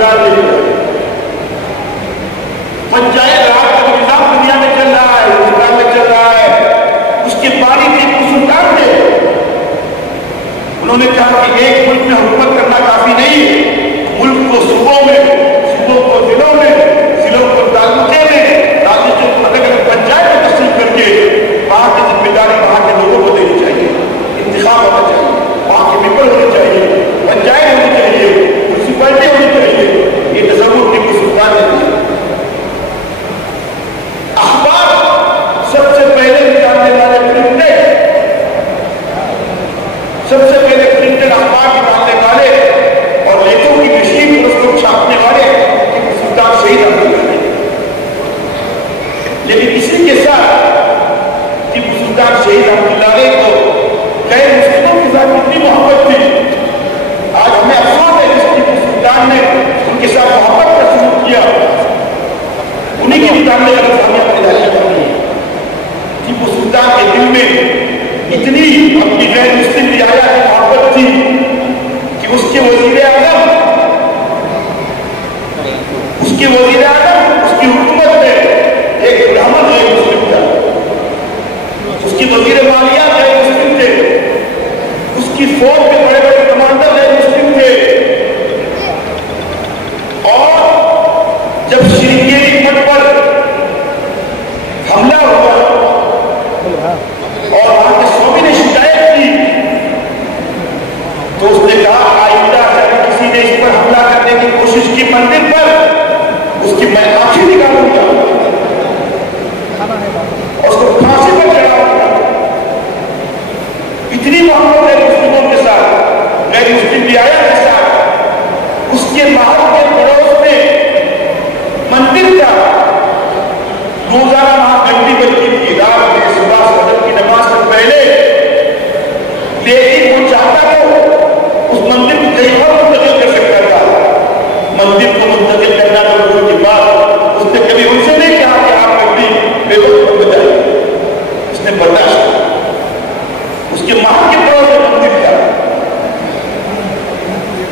روزگار دے دیا. پنچایت راج کا نظام دنیا میں چل رہا ہے، ہندوستان میں چل رہا ہے، اس کے بانی ٹیپو سلطان تھے. انہوں نے کہا کہ ایک ملک میں حکومت کرنا کافی نہیں ہے، ملک کو صوبوں میں، صوبوں کو ضلعوں میں، ضلعوں کو تعلقے میں، تعلقے کو الگ الگ پنچایت میں تقسیم کر کے وہاں کی ذمہ داری وہاں کے لوگوں کو دینی چاہیے. انتخاب ہونا چاہیے، وہاں کے ممبر ہونے چاہیے، پنچایت ہونی چاہیے، میونسپلٹی ہونی چاہیے. یہ تصور ٹیپو سلطان نے دیا. اخبار سب سے پہلے نکالنے والے پرنٹڈ، سب سے پہلے پرنٹڈ اخبار نکالنے والے اور لیکھوں کی مشین پر اس کو چھاپنے والے ٹیپو سلطان شہید رحمۃ اللہ علیہ. لیکن اسی کے ساتھ ٹیپو سلطان شہید رحمۃ اللہ علیہ کو غیر مسلموں کے ساتھ کتنی محبت تھی. آج ہمیں افسوس ہے جس ٹیپو سلطان نے ان کے ساتھ محبت کا سلوک کیا، انہیں کی نکالنے والی سامیہ اپنی دہلیاں کرنی ہے. ٹیپو سلطان کے دل میں اتنی اپنی غیر مسلم رعایا کی محبت تھی کہ اس کے وزیر اعظم اس کی حکومت میں ایک برہمن غیر مسلم تھا، اس کی وزیر مالیہ غیر مسلم تھے، اس کی فوج کے بڑے بڑے کمانڈر غیر مسلم تھے. اور جب شرنگیری مٹھ پر حملہ ہوا اور وہاں کے سوامی نے شکایت کی تو اس نے کہا آئندہ اگر کسی نے اس پر حملہ کرنے کی کوشش کی مندر پر، اس کی میں آنکھیں نکالوں گا اور اس کو پھانسی پر چڑھاؤں گا. اتنی محبت ہے مسلموں کے ساتھ، غیر مسلم رعایا کے ساتھ. اس کے محل کے پڑوس میں مندر تھا، روزانہ وہاں گھنٹی بجتی تھی رات میں صبح فجر کی نماز سے پہلے. لیکن وہ چاہتا تو اس مندر کو کہیں اور منتقل کر سکتا تھا. مندر کو منتقل کرنا تو دور کی بات، اس نے کبھی ان سے نہیں کہا کہ آپ گھنٹی بے وقت بند جائے. اس نے برداشت کیا. اس کے محل کے پڑوس میں مندر تھا.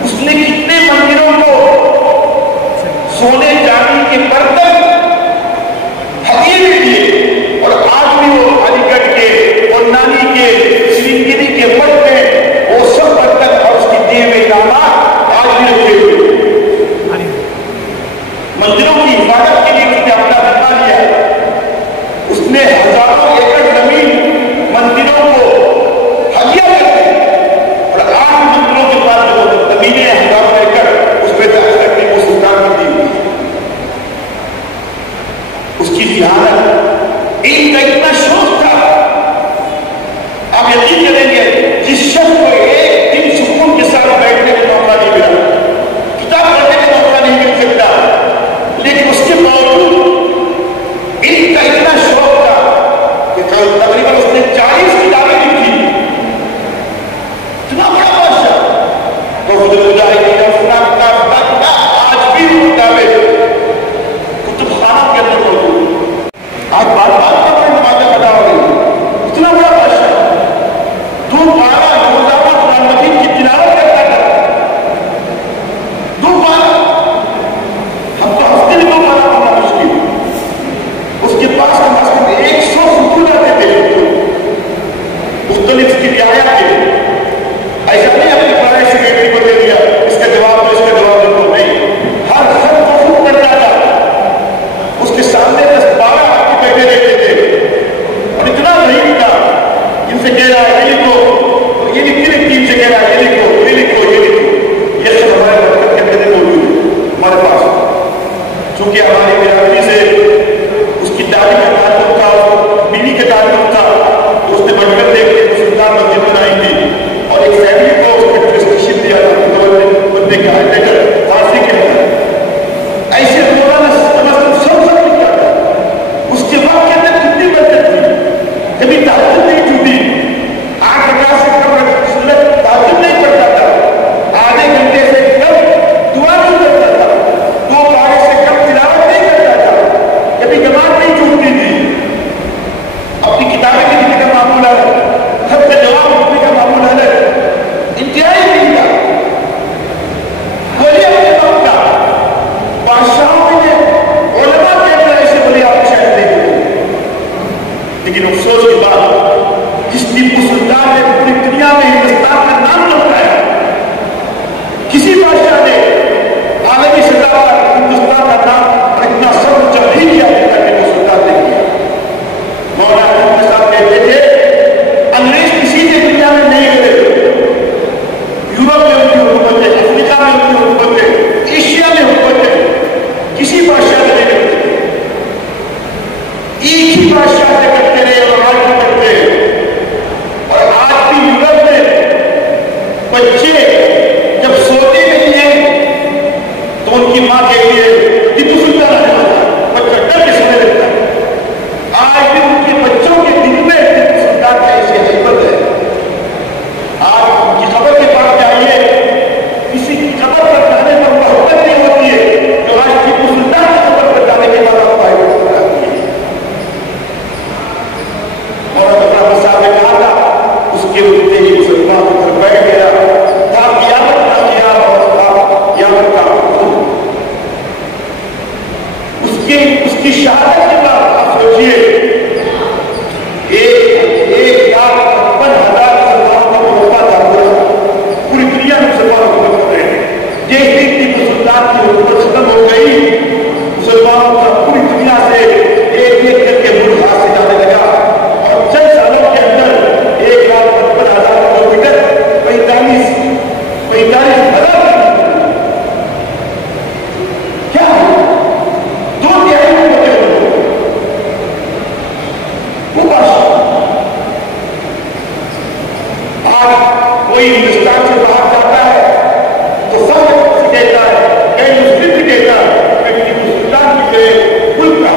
اس نے کتنے مندروں کو سونے چاندی کے برتن ہدیے بھی دیے. اور آج بھی وہ علی گڑھ کے اور نانی کے شرنگیری کے مٹھ میں وہ سب برتن اور اس کی دیے ہوئے انعامات آج بھی رکھے ہوئے. مندروں کی حفاظت کے لیے اس نے اپنا ذمہ لیا. اس نے ہزاروں ایکڑ زمین مندروں کو ہدیہ کر دی. اور آج مندروں کے پاس جو زمینیں ہزاروں ایکڑ اس پہ درج کرنے کو سلطان نے دی ہوئی. اس کی ذہانت علم کا اتنا شوق تھا. آپ یقین کریں گے جس شخص کو ایک دن سکون کے ساتھ بیٹھنے کا موقع نہیں ملا، کتاب پڑھنے کا موقع نہیں مل سکتا، لیکن اس کے باوجود علم کا اتنا شوق تھا کہ تقریباً اس نے 40 کتابیں لکھی. اتنا بڑا بادشاہ بہت مجاہدین افراد کا آج بھی وہ کتابیں کتب خانہ کے اندر موجود. آج بار بار نمازیں ادا ہو رہی. اتنا بڑا بادشاہ 2 پارہ روزانہ قرآن مجید کی تلاوت کرتا تھا. 2 پارہ، ہم تو ہفتے میں 2 پارہ پڑھنا مشکل. اس کے پاس کم از کم 100 سطور آتے تھے مختلف کی رعایا کے. ایسا نہیں اپنے پڑھائی سیکرٹری کو دے دیا اس کا جواب دو اس کا جواب دو، نہیں. ہر خط کو خود پڑھتا تھا. اس کے سامنے 10-12 آدمی بیٹھے رہتے تھے اور اتنا نہیں تھا. ان سے کہہ رہا ہے یہ لکھو، یہ لکھتی لکھتی ان سے کہہ رہا ہے یہ لکھو یہ لکھو یہ لکھو. یہ سب ہمارے برکت کے اندر موجود ہے ہمارے پاس. چونکہ ہماری برادری سے اس کی دادی کا تعلق تھا، بیوی کا تعلق تھا، تو اس نے بڑھ کر دیکھ کے سلطان مسجد بنائی تھی اور ایک فیملی کو اس نے پرسکرپشن دیا تھا بندے کا لے کر فارسی کے اندر. ایسے روزانہ سب لکھا تھا. اس کے بعد کے اندر کتنی برکت تھی، کبھی تعلق نہیں چھوٹی. 8 کلاس سے کم تعلق نہیں پڑتا تھا. آدھے گھنٹے سے کم دعا نہیں کرتا تھا. 2 پارے سے کم تلاوت نہیں کرتا تھا. کی ماں کے لیے ٹیپو سلطان آنے والا بچہ ڈر کے سمجھ لیتا ہے. آج بھی ان کے بچوں کے دل میں ٹیپو سلطان کا ایسی حیبت ہے. آج ان کی خبر کے پاس جائیے, کسی کی خبر پر جانے پر محبت نہیں ہوتی ہے جو آج ٹیپو سلطان کی خبر پر جانے کے بعد آپ کو حیبت ہو جاتی ہے. اور اگر صاحب نے کہا تھا اس کے اٹھتے ہی مسلمان پر بیٹھ گیا تھا قیامت کا قیام اور قیامت کا اس کی شہادت کے بعد آپ سوچیے 1,55,000 مسلمانوں کا موقع تھا. پوری دنیا میں مسلمانوں کو مدد رہے ہیں. جیسے ٹیپو سلطان کی حکومت ختم ہو گئی, مسلمانوں کا پوری دنیا سے ایک ایک کر کے ملک ہاتھ سے جانے لگا اور چند سالوں کے اندر 1,55,000 کلو میٹر 45 کیا دو تہائی ہوتے ہیں وہ بادشاہ. آج کوئی ہندوستان سے باہر جاتا ہے تو فخر کہتا ہے, کئی مسلم کہتا ہے کہ ٹیپو سلطان کی ملک کا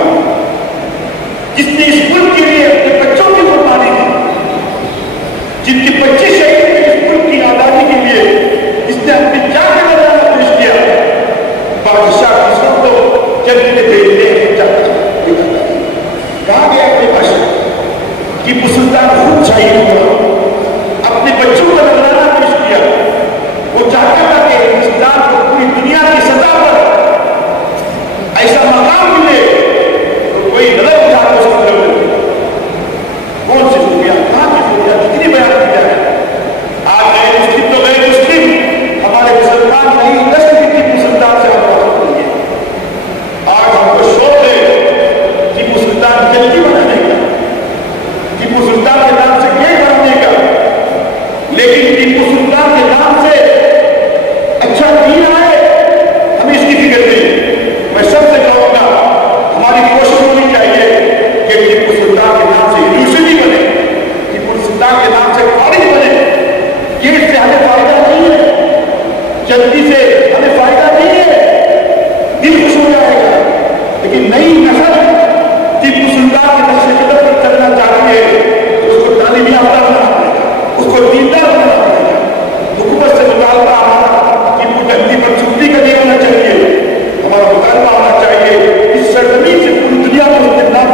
جس نے اس ملک کے لیے اپنے بچوں کی قربانی دی, جن کے بچے شہید ہوئے اس ملک کی آزادی کے لیے, جس نے اپنی جان کا نذرانہ پیش کیا. بادشاہ کی سب کو جلدی میں دے کہا گیا اپنے بادشاہ ٹیپو سلطان خود شہید ہوا, اپنے بچوں کا نذرانہ پیش کیا. وہ چاہتا تھا کہ ہندوستان کو پوری دنیا کی سطح پر ایسا مقام ملے تو کوئی غلط اٹھا کر اس کو کون سی خوبیاں, کہاں کی خوبیاں, کتنی بیان کی جائے. آج غیر مسلم تو غیر مسلم, ہمارے مسلمان نئی نسل کی ٹیپو سلطان سے ہم بات کریں گے. آج ہم کو شوق ہے ٹیپو سلطان جلدی بنانے کا, ٹیپو سلطان کے نام سے گیٹ بنانے کا, لیکن ٹیپو سلطان کے نام سے اچھا دین آئے ہمیں اس کی فکر نہیں. میں سب سے کہوں گا ہماری کوشش ہونی چاہیے کہ ٹیپو سلطان کے نام سے یونیورسٹی بنے, ٹیپو سلطان کے نام سے کالج بنے. گیٹ سے ہمیں فائدہ نہیں ہے, جلدی سے ہمیں فائدہ نہیں ہے, دل خوش ہو جائے گا, لیکن نئی نسل ٹیپو سلطان کے نقش قدم پر چلنا چاہتی ہے تو اس کو تعلیم یافتہ بنانا پڑے گا, اس کو دیندار بنانا پڑے گا. حکومت سے مطالبہ ہمارا ٹیپو دھرتی پر چھٹی کا نہیں ہونا چاہیے. ہمارا مطالبہ ہونا چاہیے اس سرزمین سے پوری دنیا میں اس نے نام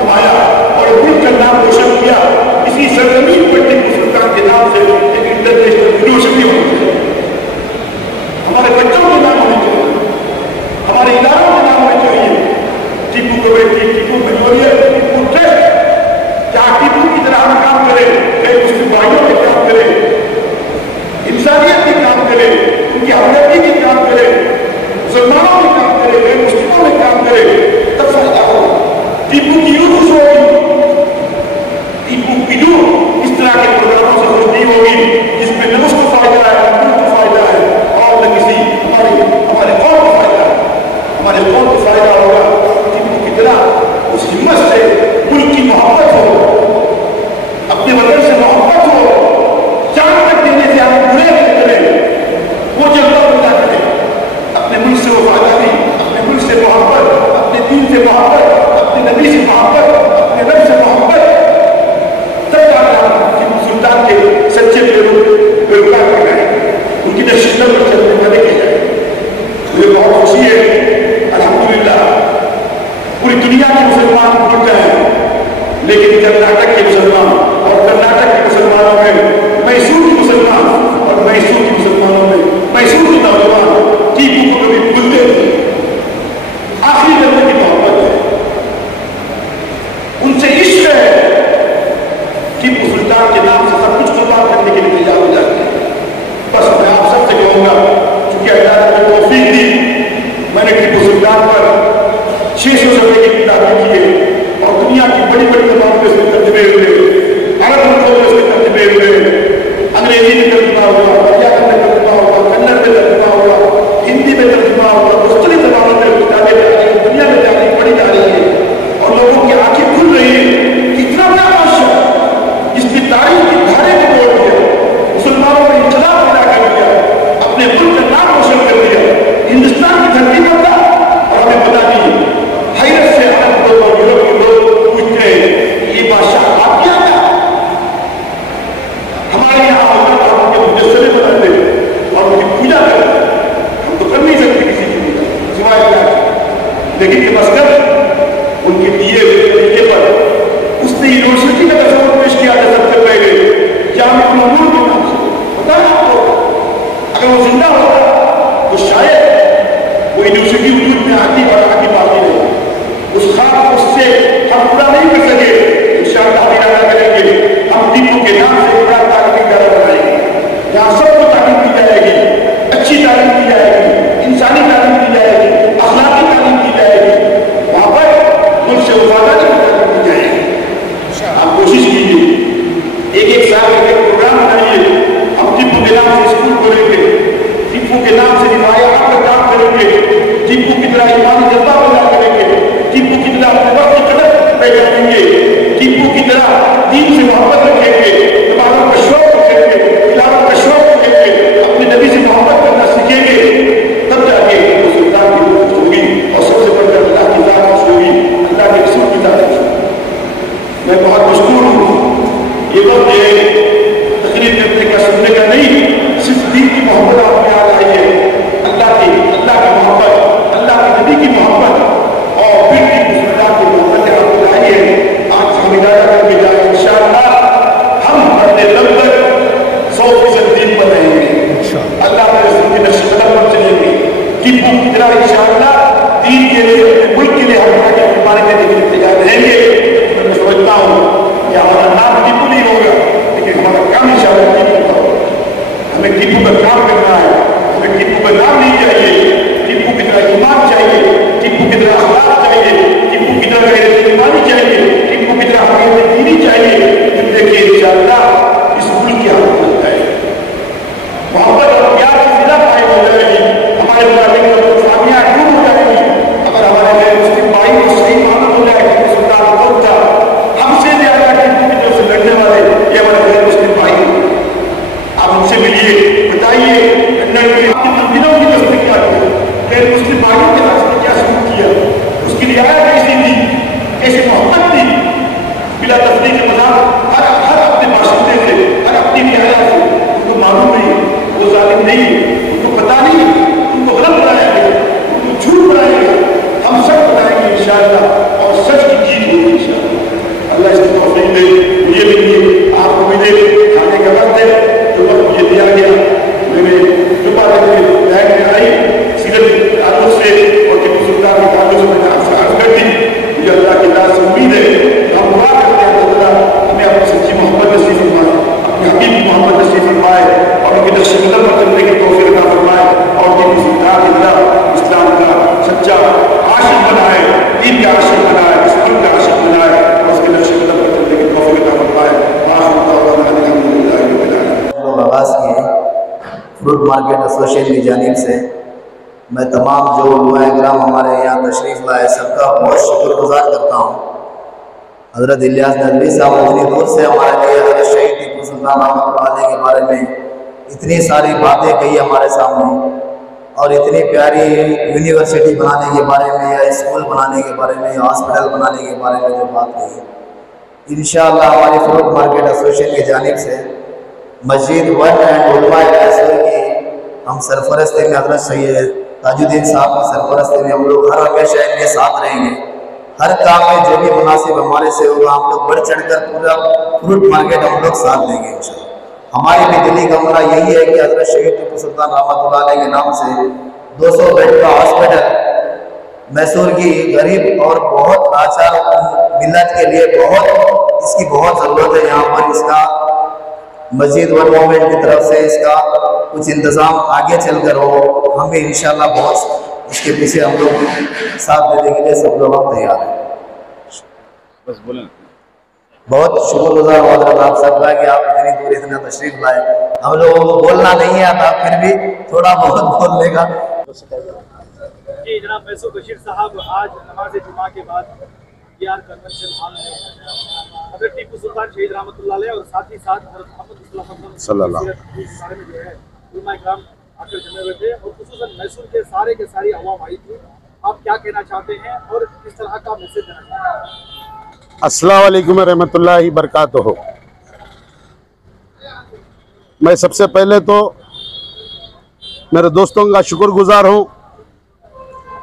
کمایا اور ملک کا نام روشن کیا. اسی سرزمین پر ٹیپو سلطان کے نام سے ایک انٹرنیشنل یونیورسٹی ہونی چاہیے. ہمارے بچوں کے نام ہونے چاہیے, ہمارے اداروں کے نام ہونے چاہیے. Tipu committee, Tipu memorial, Tipu trust, جہاں ٹیپو کی طرح ہم کام کریں, غیر مسلم بھائیوں کے کام کریں, انسانیت کے کام کریں, ان کی ہمدردی کے کام کریں, مسلمانوں میں کام کرے, غیر مسلموں میں کام کرے, تب فائدہ ہوگا. ٹیپو کی یوں خوش ہوگی, ٹیپو کی یوں اس طرح کے پروگراموں سے خوش نہیں ہوگی جس میں نہ اس کو فائدہ ہے, نہ ملک کو فائدہ ہے, اور نہ کسی ہمارے قوم کو فائدہ ہے. ہمارے قوم کو فائدہ ہوگا ٹیپو کی طرح اس ہمت سے ملک کی محبت ہو, اپنے وطن سے محبت ہو, جان تک دینے سے آپ برے نہیں کریں, وہ جلدہ پیدا کریں, اپنے ملک سے وفاداری, اپنے ملک سے محبت, اپنے دین سے محبت, اپنے نبی سے محبت, اپنے رب سے محبت, تب جا کر ٹیپو سلطان کے سچے پیروکار کر رہے ہیں, ان کی نشستوں پر چلنے والے کے جائے. مجھے بہت خوشی ہے الحمدللہ پوری دنیا کے مسلمان جڑ گئے ہیں, لیکن کرناٹک کے مسلمان اور کرناٹک کے مسلمانوں میں میسور کے مسلمان اور میسور کے مسلمانوں میں میسور کے نوجوان ٹیپو کو کبھی بھولتے نہیں. آخری لمحے کی محبت ہے, ان سے عشق ہے, ٹیپو سلطان کے نام سے سب کچھ قربان کرنے کے لیے تیار ہو جاتے ہیں. بس میں آپ سب سے کہوں گا, چونکہ اللہ نے توفیق دی, میں نے ٹیپو سلطان پر 600 صفحے کی کتابیں کی ہے اور دنیا کی بڑی بڑی زبانوں میں اس کے ترجمے ہوئے, عرب ملکوں میں اس کے ترجمے ہوئے, انگریزی میں ترجمہ ہوا, ملیالم میں ترجمہ ہوا, کنڑ میں ترجمہ ہوا, ہندی میں ترجمہ ہوا, مختلف زبانوں میں کتابیں جا رہی ہیں, دنیا میں جا رہی پڑھی جا رہی ہے, اور لوگوں کی آنکھیں کھل رہی ہیں. اتنا بڑا بادشاہ جس کی تاریخ کی دھارے کو توڑ دیا, مسلمانوں نے انقلاب پیدا کر دیا, اپنے ملک کا نام روشن کر دیا, ہندوستان کی دھرتی پر لیکن کم از کم ان کے دیے ہوئے طریقے پر اس نے یونیورسٹی کا تصور پیش کیا تھا سب سے پہلے جامع العلوم کے نام سے. پتا ہے آپ کو اگر وہ زندہ ہوتا تو شاید وہ یونیورسٹی وجود میں آتی اور آگے باقی رہے. اس خواب اس سے ہم پورا نہیں کر سکے. انشاءاللہ ہم ارادہ کریں گے ہم ٹیپو کے نام سے بڑا تعلیمی ادارہ بنائیں گے جہاں سب کو تعلیم دی جائے گی, اچھی تعلیم دی جائے گی, انسانی تعلیم دی جائے گی, اخلاقی تعلیم دی جائے گی. وہاں پر ملک سے وفاداری کی تعلیم دی جائے گی. آپ کوشش کیجیے ایک سال کا پروگرام بنائیے. ہم ٹیپو کے نام سے اسکول کھولیں گے, ٹیپو کے نام سے رفایات کا کام کریں گے, ٹیپو کی طرح ایمانی جذبہ پیدا کریں گے, ٹیپو کی طرح اپنے وقت کی قدر پیدا کریں گے, ٹیپو کی طرح دین سے محبت رکھیں گے, نمازوں کا شوق رکھیں گے, تلاوت کا شوق رکھیں گے, اپنے نبی سے محبت کرنا سیکھیں گے. تب جا کے سلطان کی خوش ہوگی اور سب سے بڑھ کر اللہ کی ذات خوش ہوگی, اللہ کے رسول کی ذات خوش ہوگی. میں بہت مشکور ہوں. یہ وقت تقریر کرنے کا سننے کا نہیں, صرف دین کی محبت آپ میں یاد آئی ہے. اللہ کی محبت, اللہ کے نبی کی محبت اور پھر کی مسلمان کی محبت آپ کو لائی ہے. آج ہم ارادہ کر کے جائیں انشاءاللہ ہم اپنے دم تک 100% دین پر رہیں گے, اللہ کے رسول کے نقش قدم پر چلیں گے. ٹیپو کی طرح انشاءاللہ دین کے لیے, اپنے ملک کے لیے ہم آگے قربانی دینے کے لیے تیار رہیں گے. میں سمجھتا ہوں کہ ہمارا نام ٹیپو نہیں ہوگا لیکن ہمارا کام انشاءاللہ ٹیپو کا ہوگا. ہمیں ٹیپو کا کام کرنا ہے, ہمیں ٹیپو کا نام نہیں چاہیے, ٹیپو کی طرح ایمان چاہیے, ٹیپو کی طرح اخلاق چاہیے, ٹیپو کی طرح غیرت ایمانی چاہیے, ٹیپو کی طرح حقیقت دینی چاہیے. دیکھیے انشاءاللہ اس ملک کی حالت بن جائے گی, محبت اور پیار کی ضلع قائم ہو جائے گی, ہمارے مطابق خامیاں دور ہو جائے گی. اگر ہمارے غیر مسلم بھائی کو صحیح معلوم ہو جائے کہ سلطان کون تھا, ہم سے زیادہ ٹیپو کی طرف سے لڑنے والے یہ ہمارے غیر مسلم بھائی ہیں. آپ ان سے ملیے, بتائیے لندن کے مندروں کی تصدیق کیا کی, غیر مسلم بھائیوں کے ساتھ کیا سلوک کیا, اس کی رعایت کیسی تھی, کیسی محبت تھی, بلا تصدیق مذاق ہر اپنے باشندے سے, ہر اپنی رعایت سے. ان کو معلوم نہیں وہ ظالم نہیں, ان کو پتہ نہیں, ان کو غلط بنایا گیا, ان کو جھوٹ بنایا گیا. ہم سب بنائیں گے انشاءاللہ اور سچ کی جیت ہوگی انشاءاللہ. اللہ اس کی توفیق دے, مجھے بھی دے, آپ کو بھی دے. کھانے کا وقت ہے, جو وقت مجھے دیا گیا میں نے چھپا کر کے بیگ میں آئی سیرت تعلق سے اور ٹیپو سلطان کے تعلق سے میں نے آپ سے عرض کر دی. مجھے اللہ کی ذات سے امید ہے, ہم دعا کرتے ہیں اللہ تعالیٰ ہمیں اپنی سچی محبت نصیب فرمائے, اپنی حقیقی محبت نصیب فرمائے اور ان کے نقش قدم پر چلنے کی توفیق عطا فرمائے اور ٹیپو سلطان کی طرح اسلام کا سچا عاشق بنائے, دین کا عاشق بنائے, اس ملک کا عاشق بنائے اور اس کے نقش قدم پر چلنے کی توفیق عطا فرمائے. آغاز کیے فروٹ مارکیٹ ایسوسیشن کی جانب سے. میں تمام جو علماء کرام ہمارے یہاں تشریف لائے سب کا بہت شکر گزار کرتا ہوں. حضرت الیاس ندوی صاحب اتنی دور سے ہمارے لیے حضرت شہید ٹیپو سلطان رحمۃ اللہ علیہ کے بارے میں اتنی ساری باتیں کہی ہمارے سامنے, اور اتنی پیاری یونیورسٹی بنانے کے بارے میں یا اسکول بنانے کے بارے میں یا ہاسپٹل بنانے کے بارے میں جو بات کہی. انشاءاللہ ہماری فروٹ مارکیٹ ایسوسیشن کی جانب سے مسجد ون اینڈ علماء ایسوسیشن کی ہم سرپرستی میں حضرت سید تاج الدین صاحب کی سرپرستی میں ہم لوگ ہر ہمیشہ ان کے ساتھ رہیں گے. ہر کام میں جو بھی مناسب ہمارے سے ہوگا ہم لوگ بڑھ چڑھ کر پورا فروٹ مارکیٹ ہم لوگ ساتھ دیں گے انشاءاللہ. ہماری بھی دلی کا عمرہ یہی ہے کہ حضرت شہید ٹیپو سلطان رحمۃ اللہ علیہ کے نام سے 200 بیڈ کا ہاسپٹل میسور کی غریب اور بہت لاچار ملت کے لیے بہت اس کی بہت ضرورت ہے. یہاں پر اس کا مسجد ون موومنٹ کی طرف سے اس کا کچھ انتظام آگے چل کر ہو, ہم بھی انشاءاللہ بہت اس کے پیچھے ہم لوگ ساتھ دینے کے لیے سب لوگ ہم تیار ہیں. بہت شکر گزار ہوں حضرت آپ سب کا کہ آپ اتنی دور اتنا تشریف لائے. ہم لوگوں کو بولنا نہیں آتا پھر بھی تھوڑا بہت بولنے کا. جی جناب میسور بشیر صاحب, آج نماز جمعہ کے بعد کنونشن ہال میں حضرت ٹیپو سلطان شہید رحمۃ اللہ علیہ اور ساتھ ہی ساتھ حضرت محمد صلی اللہ علیہ وسلم کے بارے میں جو ہے علماء کرام آ کر جمع ہوئے تھے اور خصوصاً میسور کے سارے کے ساری عوام آئی تھی. آپ کیا کہنا چاہتے ہیں اور کس طرح کا میسج دینا چاہتے ہیں؟ السلام علیکم ورحمۃ اللہ وبرکاتہ. میں سب سے پہلے تو میرے دوستوں کا شکر گزار ہوں